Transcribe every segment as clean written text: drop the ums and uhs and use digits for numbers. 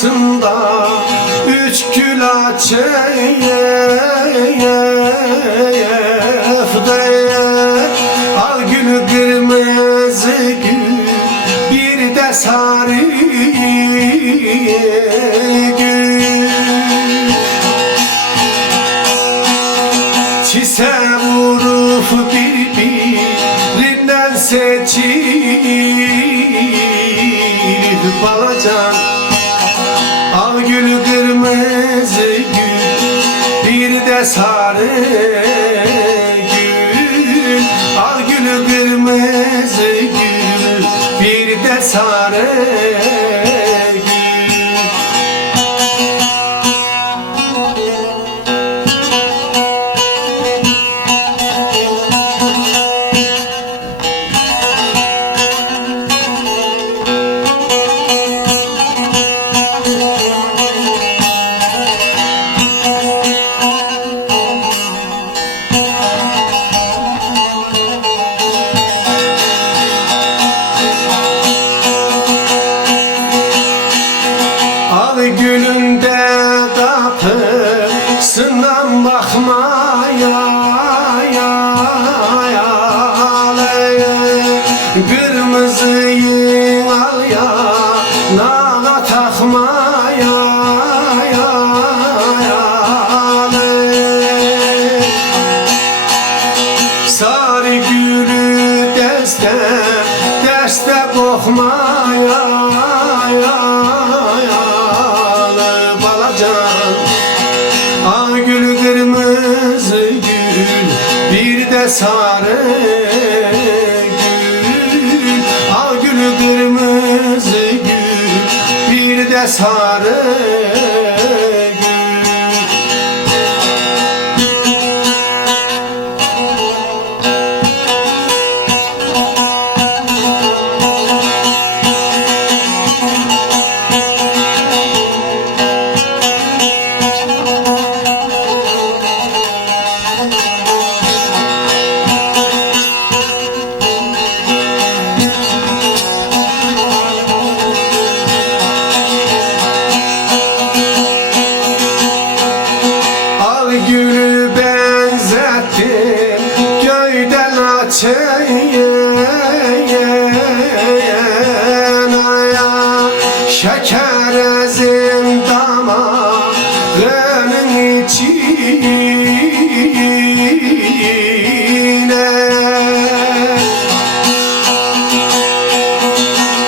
arasında 3 kilo çeyefde al gül kırmızı gül bir de sarı gül çise vurup birbirinden seçilir balacan. Al gül kırmızı gül bir de sarı gül al gül kırmızı gül bir de sarı gül. Gülünde tapısından bakmaya kırmızıyı al ya nana takmaya sarı gülü deste kokmaya al gül kırmızı gül bir de sarı gül al gül kırmızı gül bir de sarı gülü benzettim köyden açayana şeker ezim damağının içine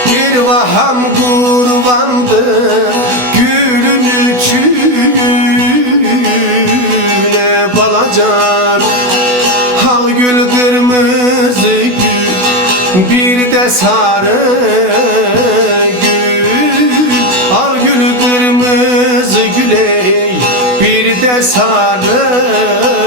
bir vaham kurbandı gülün içine balacan. Al gül kırmızı gül bir de sarı gül al gül kırmızı gül bir de sarı